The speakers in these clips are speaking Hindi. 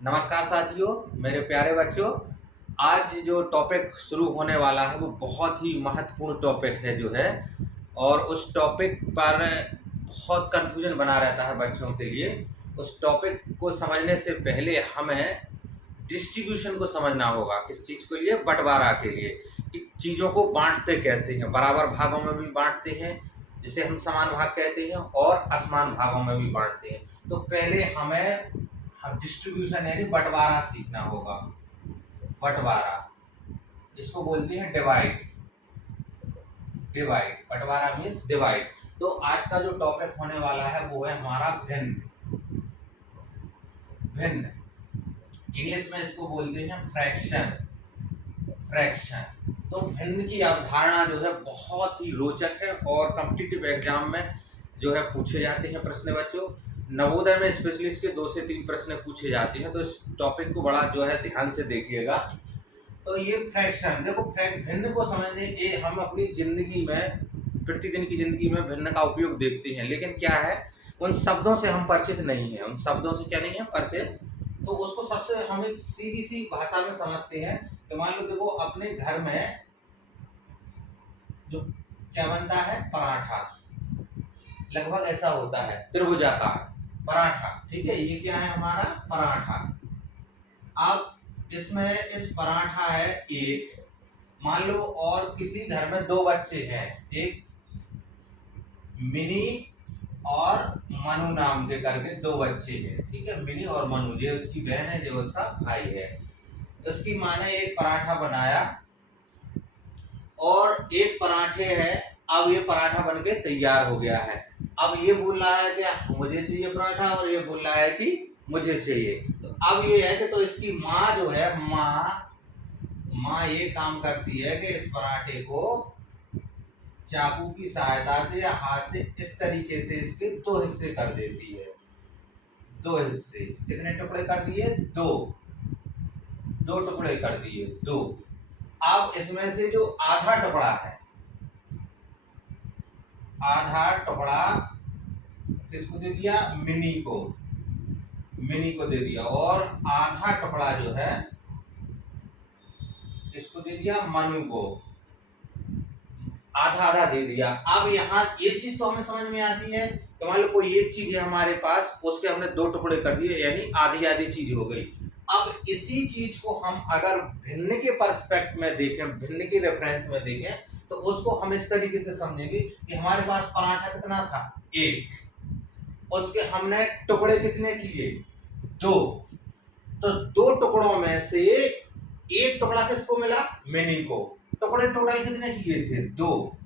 नमस्कार साथियों, मेरे प्यारे बच्चों। आज जो टॉपिक शुरू होने वाला है वो बहुत ही महत्वपूर्ण टॉपिक है जो है, और उस टॉपिक पर बहुत कंफ्यूजन बना रहता है बच्चों के लिए। उस टॉपिक को समझने से पहले हमें डिस्ट्रीब्यूशन को समझना होगा। किस चीज़ के लिए? बंटवारा के लिए, कि चीज़ों को बांटते कैसे हैं। बराबर भागों में भी बांटते हैं, जिसे हम समान भाग कहते हैं, और असमान भागों में भी बांटते हैं। तो पहले हमें डिस्ट्रीब्यूशन यानी बंटवारा सीखना होगा। बंटवारा, इसको बोलते हैं डिवाइड। डिवाइड, बंटवारा मीन्स डिवाइड। तो आज का जो टॉपिक होने वाला है वो है हमारा भिन्न। भिन्न, इंग्लिश में इसको बोलते हैं फ्रैक्शन। फ्रैक्शन। तो भिन्न की अवधारणा जो है बहुत ही रोचक है, और कॉम्पिटिटिव एग्जाम में जो है पूछे जाते हैं प्रश्न बच्चों। नवोदय में स्पेशली इसके 2 से 3 प्रश्न पूछे जाते हैं, तो इस टॉपिक को बड़ा जो है ध्यान से देखिएगा। तो ये फ्रैक्शन देखो, भिन्न को समझने के हम अपनी जिंदगी में, प्रतिदिन की जिंदगी में भिन्न का उपयोग देखते हैं, लेकिन क्या है, उन शब्दों से हम परिचित नहीं है। उन शब्दों से क्या नहीं है, परिचित। तो उसको सबसे हम एक सीधी सी भाषा में समझते हैं। तो मान लो देखो, अपने घर में जो क्या बनता है, पराठा। लगभग ऐसा होता है, त्रिभुजाकार पराठा। ठीक है, ये क्या है हमारा पराठा। अब इसमें इस पराठा है एक, मान लो, और किसी घर में 2 बच्चे हैं, एक मिनी और मनु नाम के करके 2 बच्चे हैं। ठीक है, मिनी और मनु, जो उसकी बहन है, जो उसका भाई है। उसकी माँ ने एक पराठा बनाया और एक पराठे है। अब ये पराठा बनके तैयार हो गया है। अब ये बोल रहा है कि मुझे चाहिए पराठा, और ये बोल रहा है कि मुझे चाहिए। तो अब ये है कि, तो इसकी माँ जो है, माँ ये काम करती है कि इस पराठे को चाकू की सहायता से या हाथ से इस तरीके से इसके 2 हिस्से कर देती है। 2 हिस्से, कितने टुकड़े कर दिए? 2। 2 टुकड़े कर दिए, 2। अब इसमें से जो आधा टुकड़ा है, आधा टुकड़ा किसको दे दिया? मिनी को। मिनी को दे दिया। और आधा टुकड़ा जो है इसको दे दिया मनु को। आधा आधा दे दिया। अब यहाँ एक चीज तो हमें समझ में आती है कि मान लो कोई एक चीज है हमारे पास, उसके हमने 2 टुकड़े कर दिए, यानी आधी आधी चीज हो गई। अब इसी चीज को हम अगर भिन्न के पर्सपेक्ट में देखें, भिन्न के रेफरेंस में देखें, तो उसको हम इस तरीके से समझेंगे कि हमारे पास पराठा कितना था? 1। उसके हमने टुकड़े कितने किए? 2। तो 2 टुकड़ों में से एक टुकड़ा किसको मिला? मिनी को। टुकड़े टोटल कितने किए थे? 2।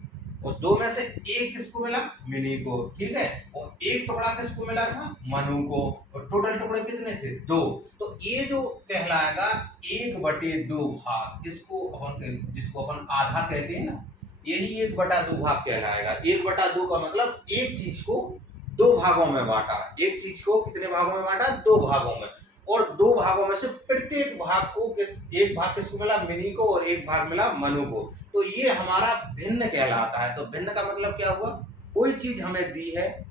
और 2 में से एक किसको मिला? मिनी को। ठीक है, और एक टुकड़ा किसको मिला था? मनु को। और टोटल टुकड़े कितने थे? 2। तो ये जो कहलाएगा 1/2 भाग, जिसको अपन आधा कहते हैं ना, यही 1/2 भाग कहलाएगा। 1/2 का मतलब एक चीज को 2 भागों में बांटा। एक चीज को कितने भागों में बांटा? 2 भागों में। और 2 भागों में से प्रत्येक भाग को, एक भाग किसको मिला? मिनी को, और एक भाग मिला मनु को। तो ये हमारा भिन्न कहलाता है। तो भिन्न का मतलब क्या हुआ? कोई चीज हमें दी है,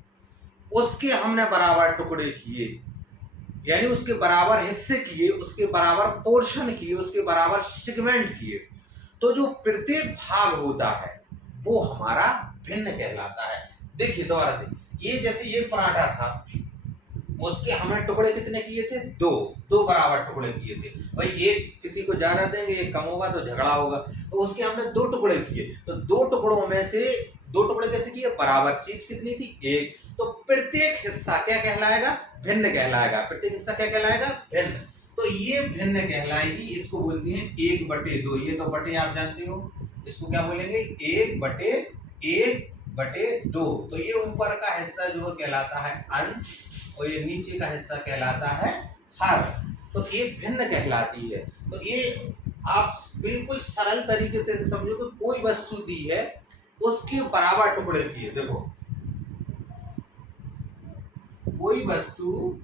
उसके हमने बराबर टुकड़े किए, यानी उसके बराबर हिस्से किए, उसके बराबर पोर्शन किए, उसके बराबर सेगमेंट किए। तो जो प्रत्येक भाग होता है वो हमारा भिन्न कहलाता है। देखिए दोबारा से, ये जैसे ये पराठा था, उसके हमें टुकड़े कितने किए थे? 2। 2 बराबर टुकड़े किए थे। भाई एक किसी को ज्यादा देंगे, एक कम होगा तो झगड़ा होगा। तो उसके हमने 2 टुकड़े किए। तो 2 टुकड़ों में से 2 टुकड़े कैसे किए? बराबर चीज कितनी थी? 1। तो प्रत्येक हिस्सा क्या कहलाएगा? भिन्न कहलाएगा। प्रत्येक हिस्सा क्या कहलाएगा? भिन्न। तो ये भिन्न कहलाएगी। इसको बोलते हैं 1/2। ये तो बटे आप जानते हो, इसको क्या बोलेंगे? 1/1/2। तो ये ऊपर का हिस्सा जो कहलाता है अंश, और ये नीचे का हिस्सा कहलाता है हर। तो ये भिन्न कहलाती है। तो ये आप बिल्कुल सरल तरीके से समझो कि कोई वस्तु दी है, उसके बराबर टुकड़े किए। देखो, कोई वस्तु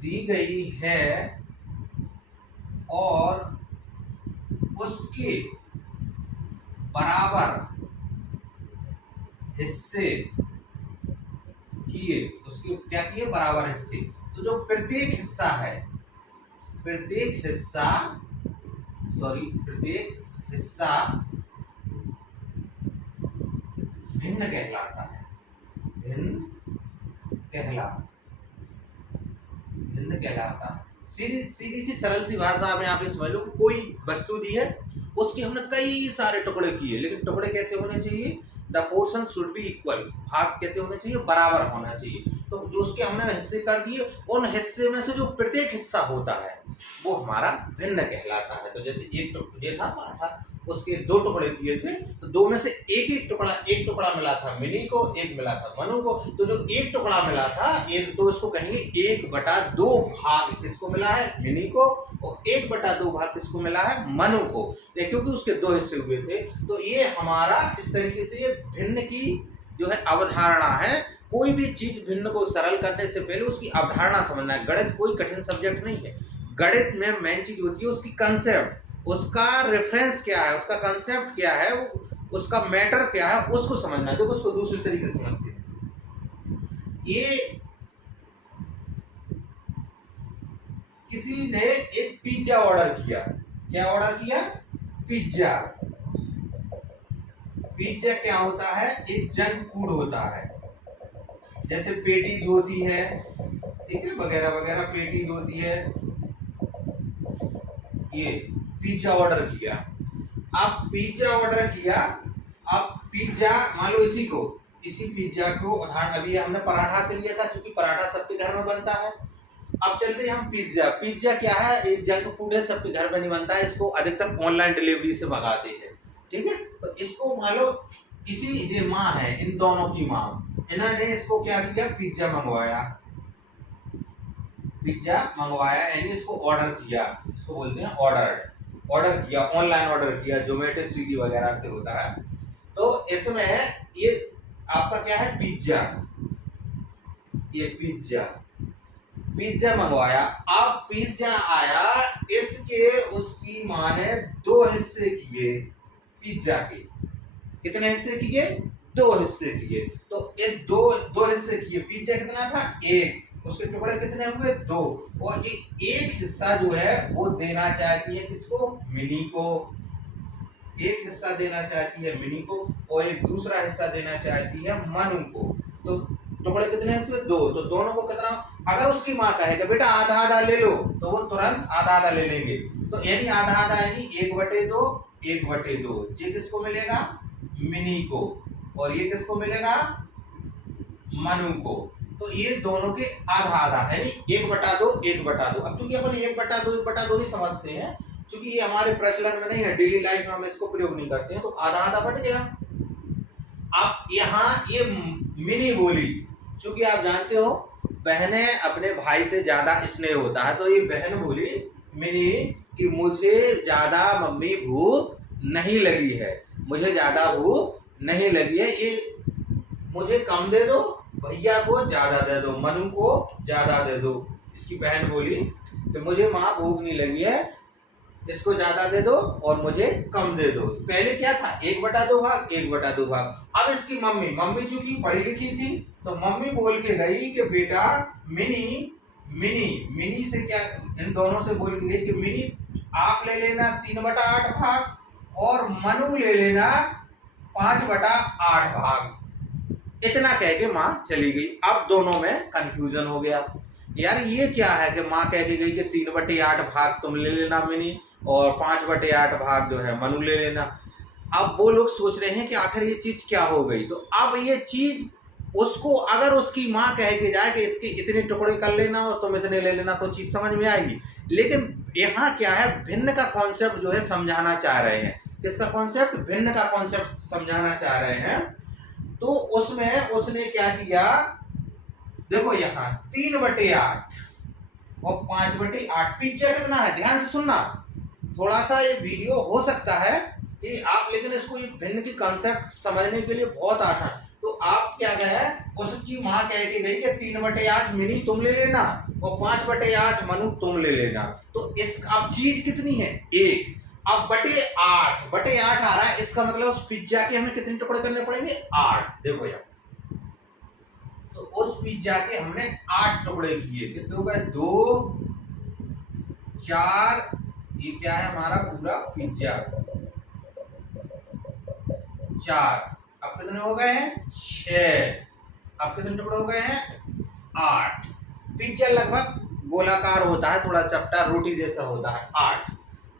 दी गई है और उसके बराबर हिस्से किए। उसके क्या किए? बराबर हिस्से। तो जो प्रत्येक हिस्सा है, प्रत्येक हिस्सा भिन्न कहलाता है, भिन्न कहलाता है। सीधी सी सरल सी भाषा में आप ये समझ लो कि कोई वस्तु दी है, उसके हमने कई सारे टुकड़े किए, लेकिन टुकड़े कैसे होने चाहिए? The portion should be equal, भाग कैसे होने चाहिए? बराबर होना चाहिए। तो जो उसके हमने हिस्से कर दिए, उन हिस्से में से जो प्रत्येक हिस्सा होता है वो हमारा भिन्न कहलाता है। तो जैसे ये था पराठा, उसके दो टुकड़े किए थे, तो दो में से एक टुकड़ा मिला था मिनी को, एक मिला था मनु को। तो जो एक टुकड़ा मिला था, एक तो इसको कहेंगे 1/2 भाग किसको मिला है? मिनी को। और 1/2 भाग किसको मिला है? मनु को। क्योंकि उसके दो हिस्से हुए थे, तो ये हमारा इस तरीके से ये भिन्न की जो है अवधारणा है। कोई भी चीज भिन्न को सरल करने से पहले उसकी अवधारणा समझना है। गणित कोई कठिन सब्जेक्ट नहीं है। गणित में मेन चीज होती है उसकी कंसेप्ट, उसका रेफरेंस क्या है, उसका कंसेप्ट क्या है, वो उसका मैटर क्या है, उसको समझना है। देखो उसको दूसरे तरीके से समझते हैं। ये किसी ने एक पिज्जा ऑर्डर किया। क्या ऑर्डर किया? पिज्जा। पिज्जा क्या होता है? एक जंक फूड होता है। जैसे पेटीज होती है, ठीक है, वगैरह वगैरह पेटीज होती है। ये पिज्जा ऑर्डर किया। अब पिज्जा ऑर्डर किया, अब पिज्जा मान लो इसी पिज्जा को उदाहरण अभी हमने पराठा से लिया था, क्योंकि पराठा सबके घर में बनता है। अब चलते हैं हम पिज्जा क्या है? एक जंक फूड है, सबके घर में नहीं बनता है, इसको अधिकतर ऑनलाइन डिलीवरी से मंगाते हैं, ठीक है। तो इसको मान लो इसी ये माँ है, इन दोनों की माँ, इन्होंने इसको क्या किया? पिज्जा मंगवाया यानी इसको ऑर्डर किया, इसको बोलते हैं ऑर्डर किया, ऑनलाइन ऑर्डर किया, जोमेटो स्विगी वगैरह से होता है। तो इसमें ये आपका क्या है? पिज्जा। ये पिज्जा मंगवाया। अब पिज्जा आया, इसके उसकी माँ ने 2 हिस्से किए पिज्जा के। कितने हिस्से किए? 2 हिस्से किए। तो इस दो हिस्से किए। पिज्जा कितना था? 1। उसके टुकड़े कितने हुए? 2। और ये एक हिस्सा जो है वो देना चाहती है किसको? मिनी को। एक हिस्सा देना चाहती है मिनी को, और एक दूसरा हिस्सा देना चाहती है मनु को। तो टुकड़े कितने हुए? 2। तो दोनों को कितना? अगर उसकी माँ कहेगा बेटा आधा आधा ले लो, तो वो तुरंत आधा आधा ले लेंगे। तो यानी आधा आधा यानी 1/2। ये किसको मिलेगा? मिनी को। और ये किसको मिलेगा? मनु को। तो ये दोनों के आधा आधा यानी 1/2। अब चूंकि अपन 1/2 नहीं समझते हैं, क्योंकि ये हमारे प्रचलन में नहीं है, डेली लाइफ में हम इसको प्रयोग नहीं करते हैं, तो आधा आधा बट गया। अब यहाँ ये मिनी बोली, चूंकि आप जानते हो बहनें अपने भाई से ज्यादा स्नेह होता है, तो ये बहन बोली मिनी कि मुझे ज्यादा मम्मी भूख नहीं लगी है, ये मुझे कम दे दो, भैया को ज्यादा दे दो, मनु को ज्यादा दे दो। इसकी बहन बोली कि मुझे माँ भूख नहीं लगी है, इसको ज्यादा दे दो और मुझे कम दे दो। पहले क्या था? 1/2 भाग। अब इसकी मम्मी चूंकि पढ़ी लिखी थी, तो मम्मी बोल के गई कि बेटा मिनी से क्या, इन दोनों से बोल के गई कि मिनी आप ले लेना 3/8 भाग, और मनु ले लेना 5/8 भाग। इतना कह के माँ चली गई। अब दोनों में कंफ्यूजन हो गया, यार ये क्या है कि माँ कह के गई कि 3/8 भाग तुम ले लेना मिनी, और 5/8 भाग जो है मनु ले लेना। अब वो लोग सोच रहे हैं कि आखिर ये चीज क्या हो गई। तो अब ये चीज उसको अगर उसकी माँ कह के जाए कि इसके इतने टुकड़े कर लेना और तुम इतने ले लेना, तो चीज समझ में आएगी। लेकिन यहाँ क्या है? भिन्न का कॉन्सेप्ट जो है समझाना चाह रहे हैं। किसका कॉन्सेप्ट? भिन्न का कॉन्सेप्ट समझाना चाह रहे हैं। तो उसमें उसने क्या किया? देखो यहाँ 3/8 और 5/8। पिज्जा कितना है? ध्यान से सुनना, थोड़ा सा ये वीडियो हो सकता है कि आप, लेकिन इसको ये भिन्न की कॉन्सेप्ट समझने के लिए बहुत आसान। तो आप क्या गए? उसकी माँ कह के गई कि 3/8 मिनी तुम ले लेना और 5/8 मनु तुम ले लेना। तो इस अब चीज कितनी है? 1। अब बटे 8 आ रहा है, इसका मतलब उस पिज्जा के हमें कितने टुकड़े करने पड़ेंगे? 8। देखो यार, तो उस पिज्जा के हमने 8 टुकड़े किए, कितने हो गए? 2 4, ये क्या है हमारा पूरा पिज्जा 4, अब कितने हो गए हैं? 6, अब कितने टुकड़े हो गए हैं? 8। पिज्जा लगभग गोलाकार होता है, थोड़ा चपटा रोटी जैसा होता है। 8,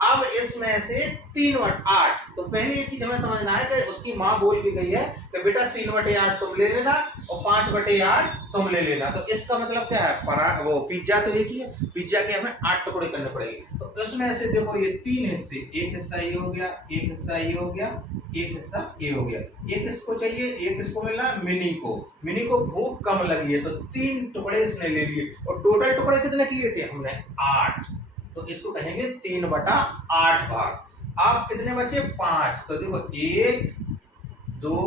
अब इसमें से 3/8, तो पहले ये चीज हमें समझना है कि उसकी माँ बोल के गई है कि बेटा 3/8 तुम ले लेना और 5/8 तुम ले लेना। तो इसका मतलब क्या है? वो पिज्जा तो एक ही है, पिज्जा के हमें 8 टुकड़े करने पड़ेंगे। तो इसमें से देखो ये 3 हिस्से, एक हिस्सा ये हो गया, एक हिस्सा ये हो गया, एक हिस्सा ये हो गया, एक इसको चाहिए, एक इसको मिलना मिनी को। मिनी को भूख कम लगी है तो 3 टुकड़े इसने ले लिए, और टोटल टुकड़े कितने किए थे हमने? 8, तो इसको कहेंगे 3/8 भाग। अब कितने बचे? 5, तो देखो 1 2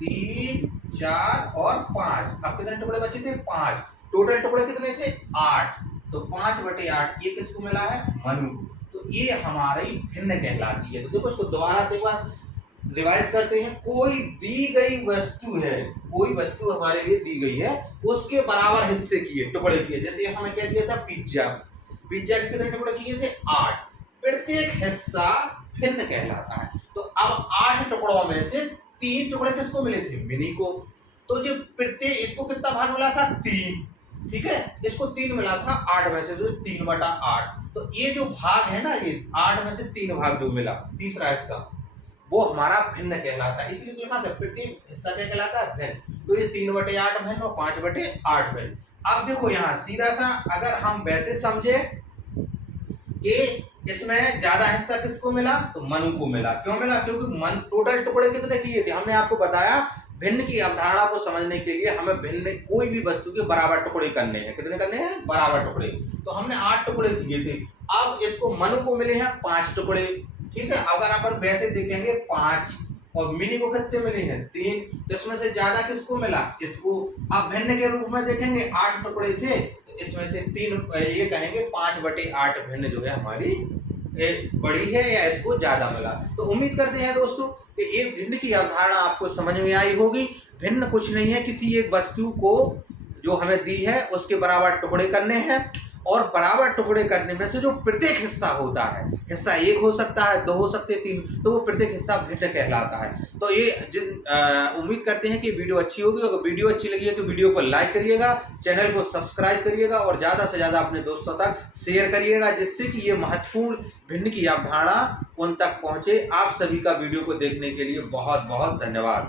3 4 और 5, अब कितने टुकड़े बचे थे? 5, टोटल टुकड़े कितने थे? 8, तो 5/8 ये किसको मिला है? मनु। तो ये हमारी भिन्न कहलाती है। तो देखो इसको दोबारा से एक बार रिवाइज करते हैं। कोई दी गई वस्तु है, कोई वस्तु हमारे लिए दी गई है, उसके बराबर हिस्से किए, टुकड़े किए। जैसे हमें क्या दिया था? पिज्जा, पिज्जा के कितने टुकड़े किए थे? 8, प्रत्येक हिस्सा भिन्न कहलाता है। तो अब 8 टुकड़ों में से 3 टुकड़े किसको मिले थे? मिनी को। तो जो प्रत्येक, इसको कितना भाग मिला था? 3, ठीक है, इसको 3 मिला था 8 में से, जो 3/8। तो ये जो भाग है ना, ये 8 में से 3 भाग जो मिला, तीसरा हिस्सा, वो हमारा भिन्न कहलाता है। इसलिए तो लिखा था प्रत्येक हिस्सा क्या कहलाता है? भिन्न। तो ये 3/8 भिन्न और 5/8 भिन्न। अब देखो यहाँ सीधा सा अगर हम वैसे समझे कि इसमें ज्यादा हिस्सा किसको मिला, तो मनु को मिला। क्यों मिला? क्योंकि मन टोटल टुकड़े कितने किए थे? हमने आपको बताया भिन्न की अवधारणा को समझने के लिए हमें भिन्न कोई भी वस्तु के बराबर टुकड़े करने हैं। कितने करने हैं? बराबर टुकड़े। तो हमने 8 टुकड़े किए थे, अब इसको मनु को मिले हैं 5 टुकड़े, ठीक है। अगर अपन वैसे देखेंगे 5, और मिनी को कितने मिले हैं? 3, तो इसमें से ज्यादा किसको मिला? इसको। अब भिन्न के रूप में देखेंगे 8 टुकड़े थे, तो इसमें से 3, ये कहेंगे 5/8 भिन्न जो है हमारी बड़ी है, या इसको ज्यादा मिला। तो उम्मीद करते हैं दोस्तों कि ये भिन्न की अवधारणा आपको समझ में आई होगी। भिन्न कुछ नहीं है, किसी एक वस्तु को जो हमें दी है उसके बराबर टुकड़े करने हैं, और बराबर टुकड़े करने में से जो प्रत्येक हिस्सा होता है, हिस्सा 1 हो सकता है, 2 हो सकते हैं, 3, तो वो प्रत्येक हिस्सा भिन्न कहलाता है। तो ये उम्मीद करते हैं कि वीडियो अच्छी होगी। अगर वीडियो अच्छी लगी है तो वीडियो को लाइक करिएगा, चैनल को सब्सक्राइब करिएगा, और ज़्यादा से ज़्यादा अपने दोस्तों तक शेयर करिएगा, जिससे कि ये महत्वपूर्ण भिन्न की अवधारणा उन तक पहुँचे। आप सभी का वीडियो को देखने के लिए बहुत बहुत धन्यवाद।